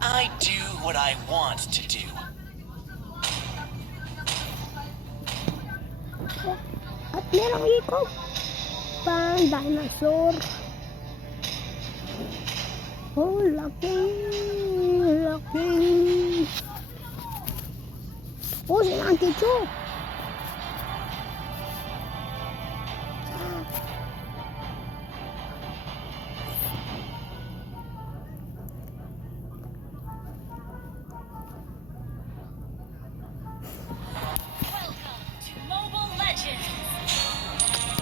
I do what I want to do. At merong iko. Pang dinosaur. Oh, laki. Laki. Oh, si Monkey Joe.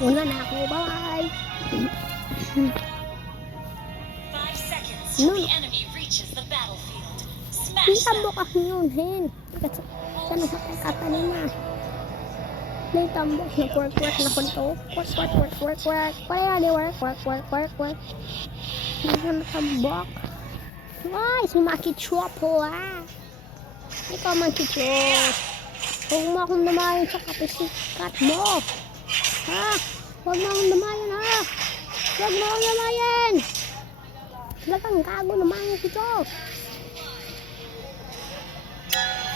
Una na ako, bye! 5 seconds till the enemy reaches the battlefield. Smash Kita them! mo kasi yun, hen. Kasi saan nakakata nila. May tambok na work na kunto. Work. Kaya di work. Hindi na natambok. Ay, si Maki Chua po ah. Ikaw Maki Chua. Huwag mo akong namayon sa kapisikat mo. Ha? Huwag mo akong namayan ha. Huwag mo akong namayan. Talagang gago naman yung kito.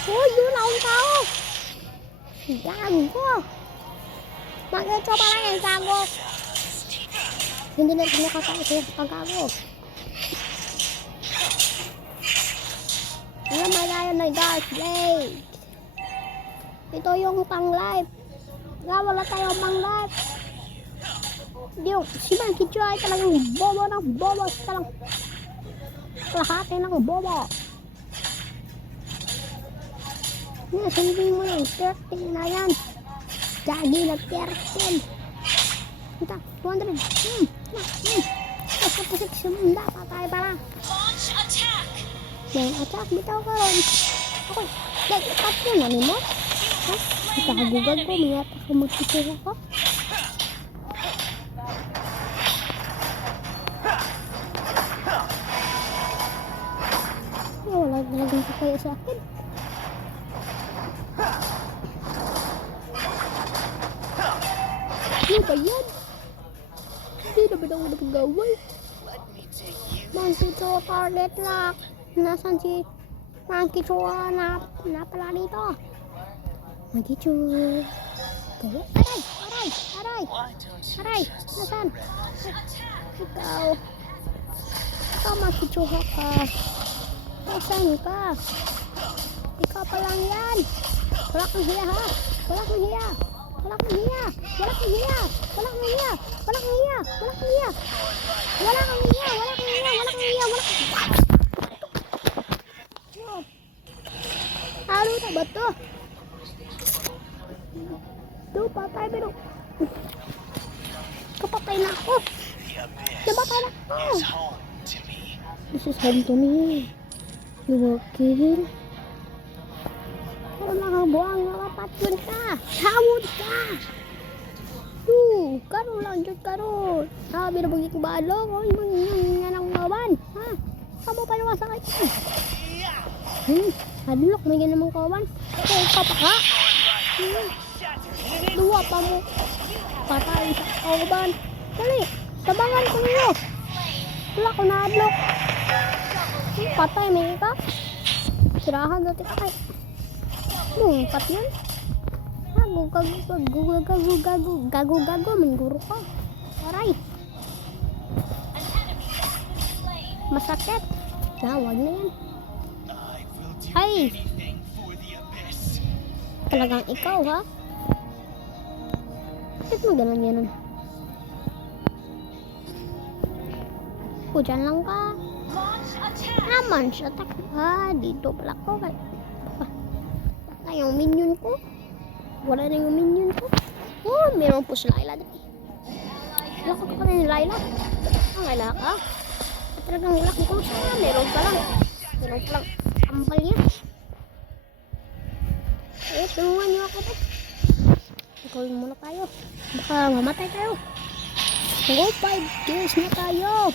Uy, yun akong tao. Gago. Mag-ito pa lang yung gago. Hindi na nakatao sa paggago. Alam mo na yun na Dark Blade. Ito yung pang-life. Wala tayong pang-life. Yung si Monkey Joe ay talagang bobo ng bobo. Talang kalahati ng bobo. Sundin mo yung 13 na yan. Dagi na 13. Kita, 200. Kasi sumunda pa tayo pala. Launch attack! Yung attack, bitaw ka ron. Ako, attack yun, ano mo? Ha? Ikahagugag ko, may attack ko magkikira ko. Wala talagang kakaya sa akin. Ano ba yan? Hindi naman ako nagagawal. Monkey Joe target lock. Nasaan si Monkey Joe na pala dito? Monkey Joe. Aray! Nasaan? Ikaw Monkey Joe ka. Nasaan ka? Ikaw pa lang yan. Wala kang hiya ha? Wala kang hiya. Ano na ba to? Patay pero kapatay na ako. Nabatay na ako. This is home to me. You will kill. Pero nakabuang nakapatyon ka. Hawod ka. Karon lang dyan karon. Sabi na bagi ko balong. O yung nga ng kawan. Ha? Kamu pa naman sa kanya. Hadlok may ganamang kawan. Ikaw ka pa ka. Dua pa mo. Patay sa kawan. Dali. Tabangan ko niyo. Wala ko na hadlok. Patay may ka. Sirahan dati ka kay. Pat yun. Gago mengguru ko. Aray. Masakit. Wag na yan. Ay. Talagang ikaw ha? Bakit mo ganun yan? Dyan lang ka. Naman siya tak. Dito pala ko. Yung minion ko. Wala na yung minion ko. Oh, meron po si Layla dati. Wala ko pa rin ni Layla. Layla ka? Talagang wala ko siya. Meron pa lang. Ambal niya. Tulungan niyo ako to. Ikaw muna tayo. Baka mamatay tayo. 5 kills na tayo.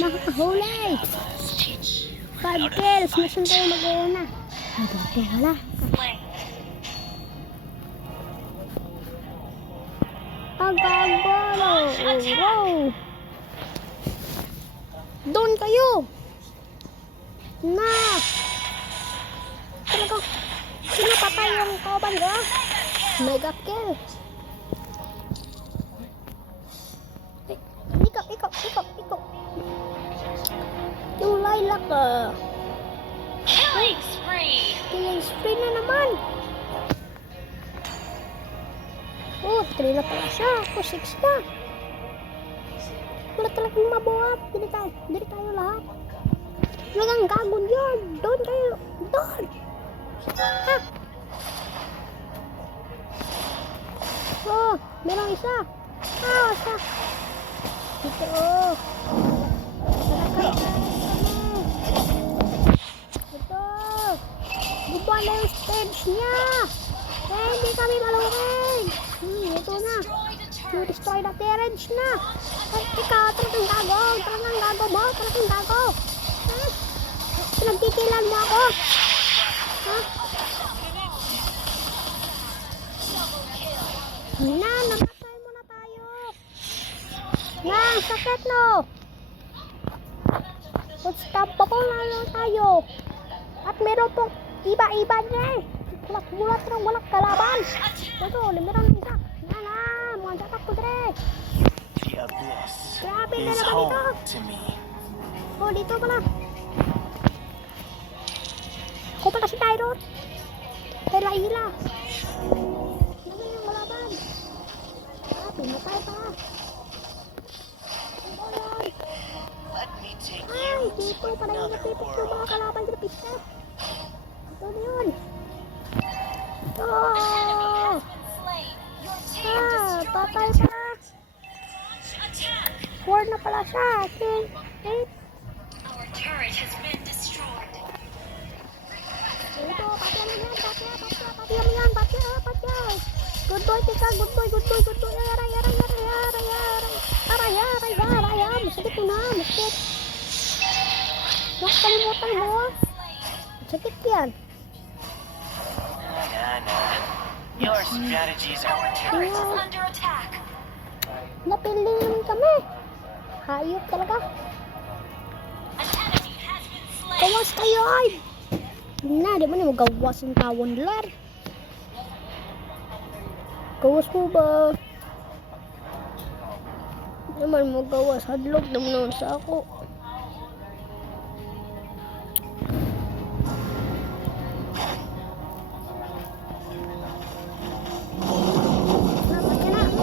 Makakahuli. 5 kills. Masan tayo mag-uuna. Wala. Agagalo. Wow. Doon kayo. Na! Talagang, sino patay yung kauban ko? Mega kill. Ikaw. Yung lilac Killing spree. killing spree na naman. Oh, 3 na pala siya. Ako 6 na. Wala talagang mabuhat. Dili tayo lahat. Talagang gagon yun. Doon kayo. Doon. Ha? Oh, merong isa. Isa. Dito. Ito. Gubuan na yung stage niya. Hindi kami maluhin. Ito na. You destroy the terrence na. Ay, ikaw, talagang gago. Talagang gago. Ha? Pinagtitilan mo ako. Ha? Na, namatay mo na tayo. Na, ang sakit no. Unstoppable na lang tayo. At meron pong iba-iba niya eh. Bulat ng walang kalaban. Ito, meron ng isa. Na, mga jatak ko dre. The abyss Grabe na is naman home ito. to me. Oh, dito pala. Ako pala si Tyrone. Pero hila. Naman yung kalaban. Pinatay pa. Let me take Ay, you dito to pala yung another napipit yung mga world. kalaban sa pista. Ito na yun. Ito. Slain. Your team destroyed Patay the pa. attack. 4 na pala siya. 8. Our turret has been destroyed. Ito, patya mo yan. Patya. Good boy, tika. Good boy. Aray. Masakit mo na. Nakalimutan mo. Sakit yan. Nah. Your strategies are Turret is Yeah. under attack. Napiliin kami. Hayop talaga. An enemy has been slain. Gawas kayo ay. Na, di ba na magawas ang tawon lar? Gawas mo ba? Di naman magawas. Hadlog naman sa ako.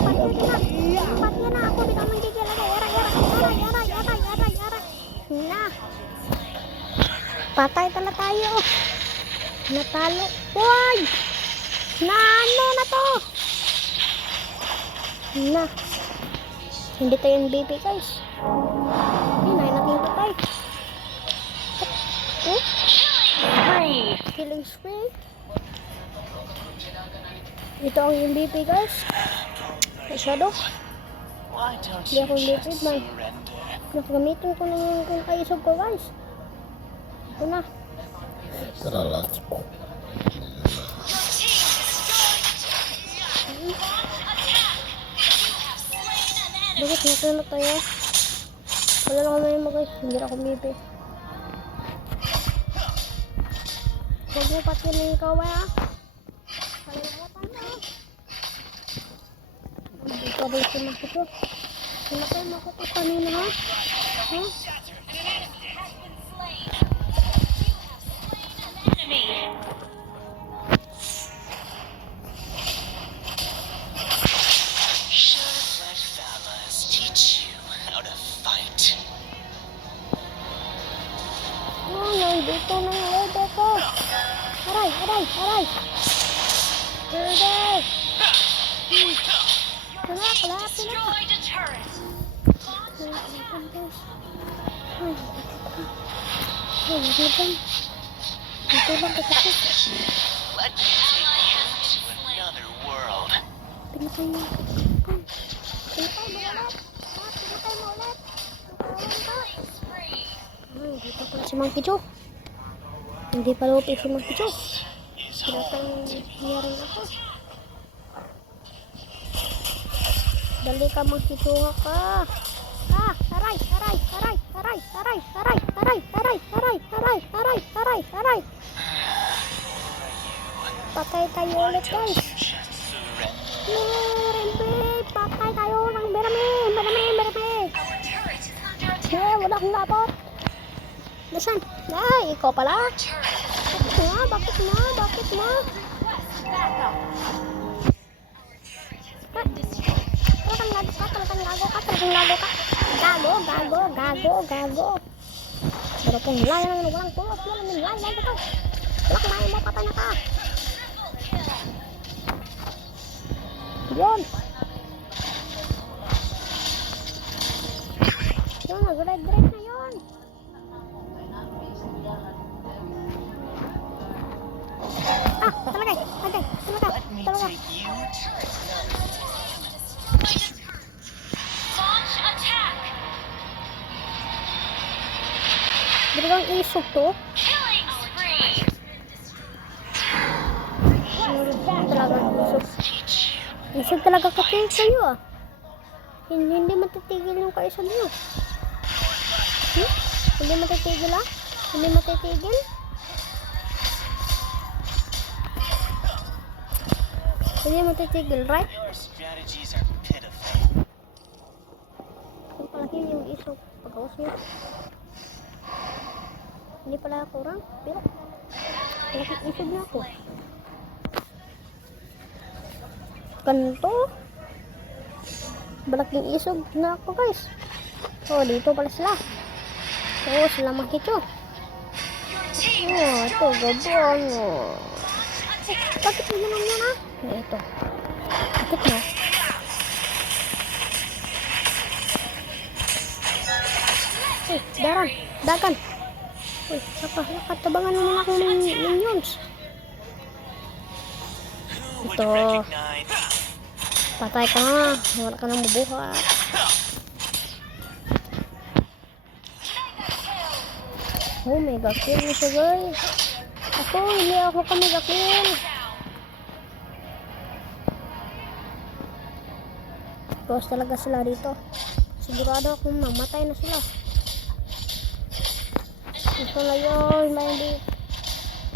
Dapat niya na. Ako di ka manggigil. Aray. Na. Patay tala tayo. Natalo. Hoy! Na ano na to? Na. Hindi tayo MVP guys. Hindi na natin patay. Spree. Killing spree. Ito ang MVP guys. Shadow. Why don't Hindi you ako just MVP man. surrender? Nakagamitin ko lang yung kaisog ko guys. Ito na. Your team destroyed. Attack. You have slain an enemy. Bakit natulog tayo? Wala lang kami mo guys. Hindi na ako MVP. Huwag mo pati na yung kaway ah. Kalimutan na. Ito ba yung sumakito? Sumakay mo ako kanina ha? Ha? Enemy. Should let fellas teach you how to fight. Oh, nandito na yung order ko. Aray. Order. Kalapin na. Destroyed a turret. Dito lang kasi. Let me take you to another world. Pinatay mo. Pinatay mo ulit. Spree. Ay, dito pala si Monkey Joe. Hindi pala upit si Monkey Joe. Pinatay niya rin ako. Dali ka Monkey Joe ka. Aray. Aray, aray. Patay tayo ulit, guys. Rembe, patay tayo ng berame. Wala akong lapot. Nasaan? Ay, ikaw pala. Bakit mo? Talagang gago ka. Gago. Pero kung laya naman, walang tulog. Laya ito. Walang main mo, patay na ka. Yun, nag-red na yun. Talaga. Take you Launch attack. Talagang isog to. Killing spree. Talagang isog. Isog talaga kasi kayo. Hindi matitigil yung kaisog nyo. Hindi matitigil. Hindi matitigil, right? Your strategies are pitiful. Kung palaki yung isog pag-awas nyo. Hindi pala kurang, pero malaking isog na ako. Ganito. Malaking isog na ako, guys. Oh, dito pala sila. Oh, sila makito. Oh, ito, gabon. Oh. Bakit mo naman yan, ha? Ito. Bakit mo? Dagan. Nakatabangan naman akong minions. Who would Ito. recognize? Patay ka na. Wala ka nang mabuhay. Oh, mega kill na siya, guys. Hindi ako ka mega kill. Close talaga sila dito. Sigurado akong mamatay na sila. Ito na yun.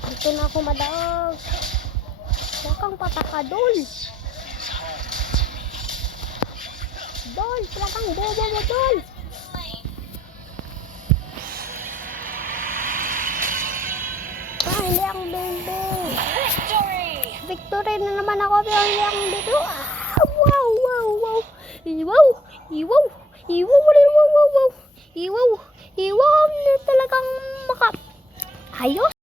Dito na ako madaog. Huwag kang pataka, Dol. Dol, talagang bobo mo, Dol. Hindi ako bing-bing. Victory na naman ako, pero hindi ako dito. Wow. Iwaw. Talagang ayos.